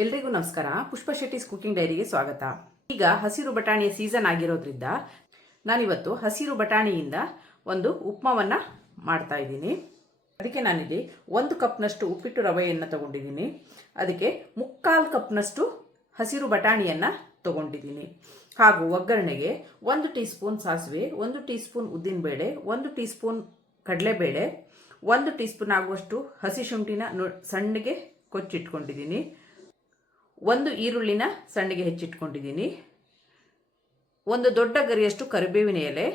ಎಲ್ರಿಗೂ ನಮಸ್ಕಾರ. ಪುಷ್ಪ ಶೆಟ್ಟಿಸ್ ಕುಕಿಂಗ್ ಡೈರಿಗೆ ಸ್ವಾಗತ. ಈಗ ಹಸಿರು ಬಟಾಣಿಯ ಸೀಸನ್ ಆಗಿರೋದ್ರಿಂದ ನಾನಿವತ್ತು ಹಸಿರು ಬಟಾಣಿಯಿಂದ ಒಂದು ಉಪ್ಮಾವನ್ನು ಮಾಡ್ತಾ ಇದ್ದೀನಿ. ಅದಕ್ಕೆ ನಾನಿಲ್ಲಿ 1 ಕಪ್ನಷ್ಟು ಉಪ್ಪಿಟ್ಟು ರವೆಯನ್ನು ತಗೊಂಡಿದ್ದೀನಿ. ಅದಕ್ಕೆ 3/4 ಕಪ್ನಷ್ಟು ಹಸಿರು ಬಟಾಣಿಯನ್ನು ತಗೊಂಡಿದ್ದೀನಿ. ಹಾಗೂ ಒಗ್ಗರಣೆಗೆ 1 ಟೀ ಸ್ಪೂನ್ ಸಾಸಿವೆ, 1 ಟೀ ಸ್ಪೂನ್ ಉದ್ದಿನಬೇಳೆ, 1 ಟೀ ಸ್ಪೂನ್ ಕಡಲೆಬೇಳೆ, 1 ಟೀ ಸ್ಪೂನ್ ಆಗುವಷ್ಟು ಹಸಿ ಶುಂಠಿನ ಸಣ್ಣಗೆ ಕೊಚ್ಚಿಟ್ಕೊಂಡಿದ್ದೀನಿ. 1 ಈರುಳ್ಳಿನ ಸಣ್ಣಗೆ ಹೆಚ್ಚಿಟ್ಕೊಂಡಿದ್ದೀನಿ. 1 ದೊಡ್ಡ ಗರಿಯಷ್ಟು ಕರಿಬೇವಿನ ಎಲೆ,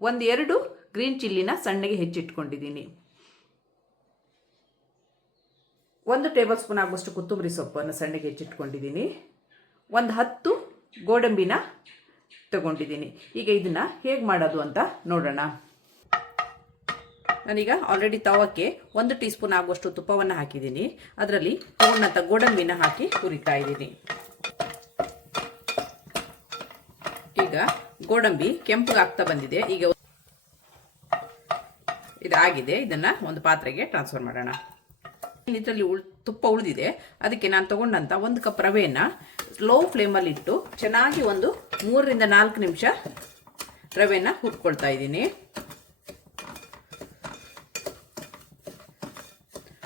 1-2 ಗ್ರೀನ್ ಚಿಲ್ಲಿನ ಸಣ್ಣಗೆ ಹೆಚ್ಚಿಟ್ಕೊಂಡಿದ್ದೀನಿ. 1 ಟೇಬಲ್ ಸ್ಪೂನ್ ಆಗುವಷ್ಟು ಕೊತ್ತಂಬರಿ ಸೊಪ್ಪನ್ನು ಸಣ್ಣಗೆ ಹೆಚ್ಚಿಟ್ಕೊಂಡಿದ್ದೀನಿ. 10 ಗೋಡಂಬಿನ ತಗೊಂಡಿದ್ದೀನಿ. ಈಗ ಇದನ್ನು ಹೇಗೆ ಮಾಡೋದು ಅಂತ ನೋಡೋಣ. ನಾನೀಗ ಆಲ್ರೆಡಿ ತವಕ್ಕೆ 1 ಟೀ ಸ್ಪೂನ್ ಆಗುವಷ್ಟು ತುಪ್ಪವನ್ನು ಹಾಕಿದ್ದೀನಿ. ಅದರಲ್ಲಿ ತಗೊಂಡಂಥ ಗೋಡಂಬಿನ ಹಾಕಿ ಹುರಿತಾ ಇದ್ದೀನಿ. ಈಗ ಗೋಡಂಬಿ ಕೆಂಪಗಾಗ್ತಾ ಬಂದಿದೆ. ಈಗ ಇದಾಗಿದೆ. ಇದನ್ನು ಒಂದು ಪಾತ್ರೆಗೆ ಟ್ರಾನ್ಸ್ಫರ್ ಮಾಡೋಣ. ಇದರಲ್ಲಿ ತುಪ್ಪ ಉಳಿದಿದೆ. ಅದಕ್ಕೆ ನಾನು ತಗೊಂಡಂಥ 1 ಕಪ್ ರವೆಯನ್ನು ಲೋ ಫ್ಲೇಮಲ್ಲಿ ಇಟ್ಟು ಚೆನ್ನಾಗಿ ಒಂದು 3-4 ನಿಮಿಷ ರವೆನ ಹುರ್ಕೊಳ್ತಾ ಇದ್ದೀನಿ.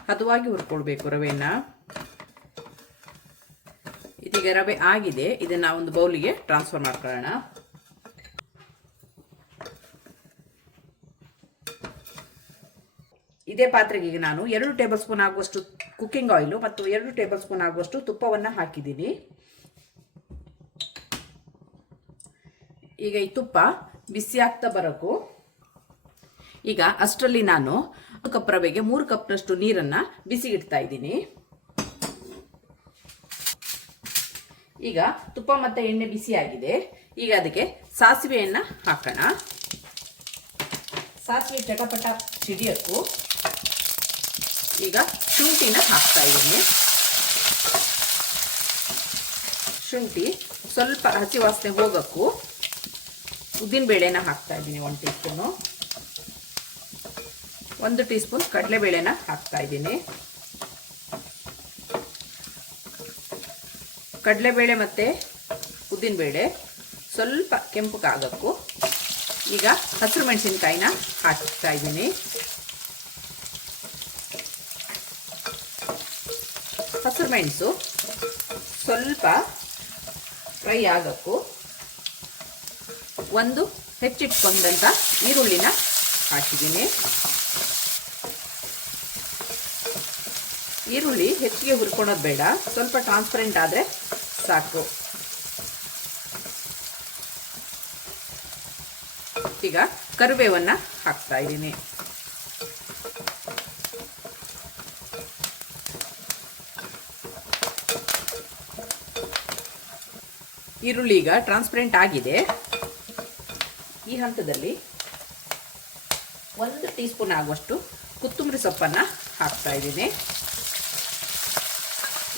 ಹದವಾಗಿ ಹುರ್ಕೊಳ್ಬೇಕು ರವೆನ. ಇದೀಗ ರವೆ ಆಗಿದೆ. ಇದನ್ನು ಒಂದು ಬೌಲಿಗೆ ಟ್ರಾನ್ಸ್ಫರ್ ಮಾಡ್ಕೊಳ್ಳೋಣ. ಇದೇ ಪಾತ್ರೆಗೆ ಈಗ ನಾನು 2 ಟೇಬಲ್ ಸ್ಪೂನ್ ಆಗುವಷ್ಟು ಕುಕ್ಕಿಂಗ್ ಆಯಿಲು ಮತ್ತು 2 ಟೇಬಲ್ ಸ್ಪೂನ್ ಆಗುವಷ್ಟು ತುಪ್ಪವನ್ನು ಹಾಕಿದ್ದೀನಿ. ಈಗ ಈ ತುಪ್ಪ ಬಿಸಿ ಆಗ್ತಾ ಬರೋಕು ಈಗ ಅಷ್ಟರಲ್ಲಿ ನಾನು 1 ಕಪ್ ರವೆಗೆ 3 ಕಪ್ನಷ್ಟು ನೀರನ್ನು ಬಿಸಿಗಿಡ್ತಾ ಇದ್ದೀನಿ. ಈಗ ತುಪ್ಪ ಮತ್ತು ಎಣ್ಣೆ ಬಿಸಿಯಾಗಿದೆ. ಈಗ ಅದಕ್ಕೆ ಸಾಸಿವೆಯನ್ನು ಹಾಕೋಣ. ಸಾಸಿವೆ ಚಟಪಟ ಸಿಡಿಯೋಕ್ಕೂ ಈಗ ಶುಂಠಿನ ಹಾಕ್ತಾ ಇದ್ದೀನಿ. ಶುಂಠಿ ಸ್ವಲ್ಪ ಹಸಿ ವಾಸನೆ ಹೋಗೋಕ್ಕೂ ಉದ್ದಿನಬೇಳೆನ ಹಾಕ್ತಾ ಇದ್ದೀನಿ. 1 ಟೀ ಸ್ಪೂನು. 1 ಟೀ ಸ್ಪೂನ್ ಕಡಲೆಬೇಳೆನ ಹಾಕ್ತಾ ಇದ್ದೀನಿ. ಕಡಲೆಬೇಳೆ ಮತ್ತು ಉದ್ದಿನಬೇಳೆ ಸ್ವಲ್ಪ ಕೆಂಪಗಾಗಕ್ಕೂ ಈಗ ಹಸಿರು ಮೆಣಸಿನಕಾಯಿನ ಹಾಕ್ತಾ ಇದ್ದೀನಿ. ಹಸಿರು ಮೆಣಸು ಸ್ವಲ್ಪ ಫ್ರೈ ಆಗೋಕ್ಕೂ 1 ಹೆಚ್ಚಿಟ್ಕೊಂಡಂಥ ಈರುಳ್ಳಿನ ಹಾಕಿದ್ದೀನಿ. ಈರುಳ್ಳಿ ಹೆಚ್ಚಿಗೆ ಹುರ್ಕೊಳೋದು ಬೇಡ, ಸ್ವಲ್ಪ ಟ್ರಾನ್ಸ್ಪರೆಂಟ್ ಆದರೆ ಸಾಕು. ಈಗ ಕರಿಬೇವನ್ನು ಹಾಕ್ತಾ ಇದ್ದೀನಿ. ಈರುಳ್ಳಿ ಈಗ ಟ್ರಾನ್ಸ್ಪರೆಂಟ್ ಆಗಿದೆ. ಈ ಹಂತದಲ್ಲಿ 1 ಟೀ ಸ್ಪೂನ್ ಆಗುವಷ್ಟು ಕೊತ್ತಂಬರಿ ಸೊಪ್ಪನ್ನು ಹಾಕ್ತಾ ಇದ್ದೀನಿ.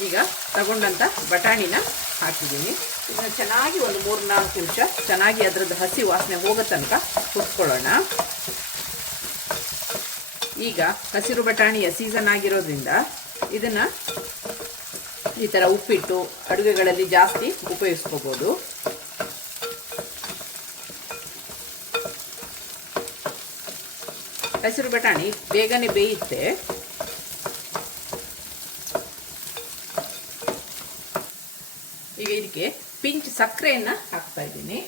ಈಗ ತಗೊಂಡಂಥ ಬಟಾಣಿನ ಹಾಕಿದ್ದೀನಿ. ಇದನ್ನು ಚೆನ್ನಾಗಿ ಒಂದು 3-4 ನಿಮಿಷ ಚೆನ್ನಾಗಿ ಅದರದ್ದು ಹಸಿ ವಾಸನೆ ಹೋಗೋ ತನಕ ಹುರ್ಕೊಳ್ಳೋಣ. ಈಗ ಹಸಿರು ಬಟಾಣಿಯ ಸೀಸನ್ ಆಗಿರೋದ್ರಿಂದ ಇದನ್ನು ಈ ಥರ ಉಪ್ಪಿಟ್ಟು ಅಡುಗೆಗಳಲ್ಲಿ ಜಾಸ್ತಿ ಉಪಯೋಗಿಸ್ಕೋಬೋದು. ಹಸಿರು ಬಟಾಣಿ ಬೇಗನೆ ಬೇಯುತ್ತೆ. ಈಗ ಇದಕ್ಕೆ ಪಿಂಚ್ ಸಕ್ಕರೆಯನ್ನು ಹಾಕ್ತಾ ಇದ್ದೀನಿ.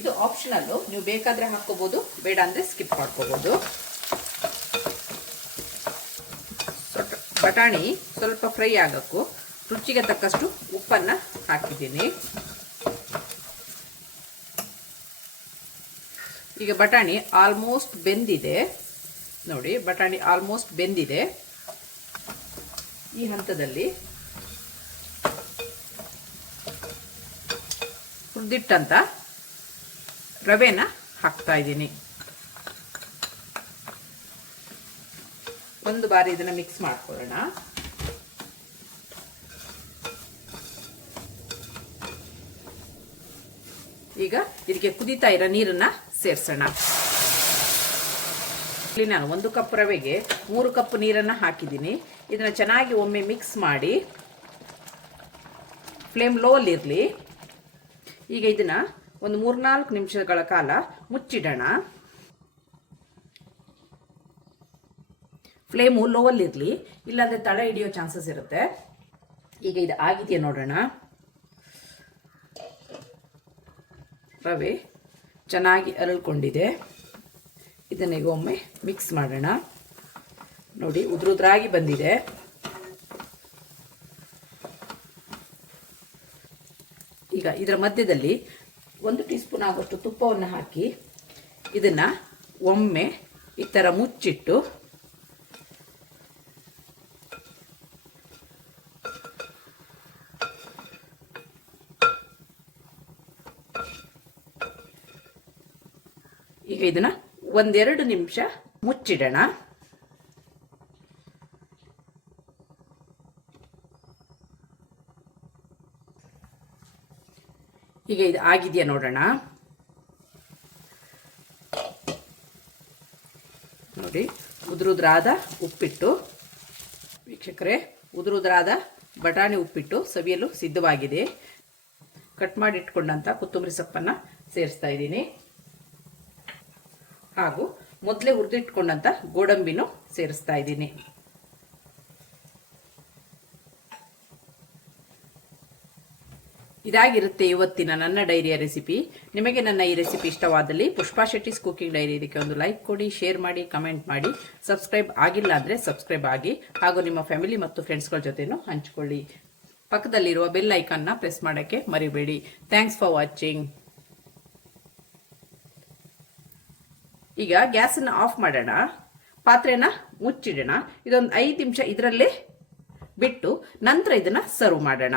ಇದು ಆಪ್ಷನಲ್ಲು, ನೀವು ಬೇಕಾದರೆ ಹಾಕ್ಕೋಬೋದು, ಬೇಡ ಅಂದರೆ ಸ್ಕಿಪ್ ಮಾಡ್ಕೋಬೋದು. ಬಟಾಣಿ ಸ್ವಲ್ಪ ಫ್ರೈ ಆಗೋಕ್ಕೂ ರುಚಿಗೆ ತಕ್ಕಷ್ಟು ಉಪ್ಪನ್ನು ಹಾಕಿದ್ದೀನಿ. ಈಗ ಬಟಾಣಿ ಆಲ್ಮೋಸ್ಟ್ ಬೆಂದಿದೆ. ನೋಡಿ, ಬಟಾಣಿ ಆಲ್ಮೋಸ್ಟ್ ಬೆಂದಿದೆ. ಈ ಹಂತದಲ್ಲಿ ಹುರಿದಿಟ್ಟಂಥ ರವೆನ ಹಾಕ್ತಾ ಇದ್ದೀನಿ. ಒಂದು ಬಾರಿ ಇದನ್ನು ಮಿಕ್ಸ್ ಮಾಡ್ಕೊಳ್ಳೋಣ. ಈಗ ಇದಕ್ಕೆ ಕುದೀತಾ ಇರೋ ನೀರನ್ನು ಸೇರಿಸೋಣ. ಇಲ್ಲಿ ನಾನು 1 ಕಪ್ ರವೆಗೆ 3 ಕಪ್ ನೀರನ್ನು ಹಾಕಿದ್ದೀನಿ. ಇದನ್ನು ಚೆನ್ನಾಗಿ ಒಮ್ಮೆ ಮಿಕ್ಸ್ ಮಾಡಿ ಫ್ಲೇಮ್ ಲೋ ಅಲ್ಲಿರಲಿ. ಈಗ ಇದನ್ನು ಒಂದು 3-4 ನಿಮಿಷಗಳ ಕಾಲ ಮುಚ್ಚಿಡೋಣ. ಫ್ಲೇಮು ಲೋ ಅಲ್ಲಿರಲಿ, ಇಲ್ಲಾಂದರೆ ತಳ ಹಿಡಿಯೋ ಚಾನ್ಸಸ್ ಇರುತ್ತೆ. ಈಗ ಇದು ಆಗಿದೆಯಾ ನೋಡೋಣ. ರವೆ ಚೆನ್ನಾಗಿ ಅರಳ್ಕೊಂಡಿದೆ. ಇದನ್ನೀಗ ಒಮ್ಮೆ ಮಿಕ್ಸ್ ಮಾಡೋಣ. ನೋಡಿ ಉದ್ರಾಗಿ ಬಂದಿದೆ. ಈಗ ಇದರ ಮಧ್ಯದಲ್ಲಿ 1 ಟೀ ಸ್ಪೂನ್ ಆಗುವಷ್ಟು ತುಪ್ಪವನ್ನು ಹಾಕಿ ಇದನ್ನು ಒಮ್ಮೆ ಈ ಥರ ಮುಚ್ಚಿಟ್ಟು ಈಗ ಇದನ್ನ 1-2 ನಿಮಿಷ ಮುಚ್ಚಿಡೋಣ. ಈಗ ಇದು ಆಗಿದೆಯಾ ನೋಡೋಣ. ನೋಡಿ ಉದುರಾದ ಉಪ್ಪಿಟ್ಟು ವೀಕ್ಷಕರೇ, ಉದುರಾದ ಬಟಾಣಿ ಉಪ್ಪಿಟ್ಟು ಸವಿಯಲು ಸಿದ್ಧವಾಗಿದೆ. ಕಟ್ ಮಾಡಿ ಇಟ್ಕೊಂಡಂತ ಕೊತ್ತಂಬರಿ ಸೊಪ್ಪನ್ನು ಸೇರಿಸ್ತಾ ಇದ್ದೀನಿ. ಹಾಗೂ ಮೊದಲೇ ಹುರಿದಿಟ್ಕೊಂಡಂತ ಗೋಡಂಬಿನೂ ಸೇರಿಸ್ತಾ ಇದ್ದೀನಿ. ಇದಾಗಿರುತ್ತೆ ಇವತ್ತಿನ ನನ್ನ ಡೈರಿಯ ರೆಸಿಪಿ. ನಿಮಗೆ ನನ್ನ ಈ ರೆಸಿಪಿ ಇಷ್ಟವಾದಲ್ಲಿ ಪುಷ್ಪಾ ಶೆಟ್ಟಿಸ್ ಕುಕಿಂಗ್ ಡೈರಿ ಇದಕ್ಕೆ ಒಂದು ಲೈಕ್ ಕೊಡಿ, ಶೇರ್ ಮಾಡಿ, ಕಮೆಂಟ್ ಮಾಡಿ. ಸಬ್ಸ್ಕ್ರೈಬ್ ಆಗಿಲ್ಲ ಅಂದರೆ ಸಬ್ಸ್ಕ್ರೈಬ್ ಆಗಿ, ಹಾಗೂ ನಿಮ್ಮ ಫ್ಯಾಮಿಲಿ ಮತ್ತು ಫ್ರೆಂಡ್ಸ್ಗಳ ಜೊತೆನೂ ಹಂಚಿಕೊಳ್ಳಿ. ಪಕ್ಕದಲ್ಲಿರುವ ಬೆಲ್ ಐಕಾನ್ನ ಪ್ರೆಸ್ ಮಾಡೋಕ್ಕೆ ಮರಿಬೇಡಿ. Thanks for watching. ಈಗ ಗ್ಯಾಸನ್ನು ಆಫ್ ಮಾಡೋಣ, ಪಾತ್ರೆನ ಮುಚ್ಚಿಡೋಣ. ಇದೊಂದು 5 ನಿಮಿಷ ಇದರಲ್ಲೇ ಬಿಟ್ಟು ನಂತರ ಇದನ್ನು ಸರ್ವ್ ಮಾಡೋಣ.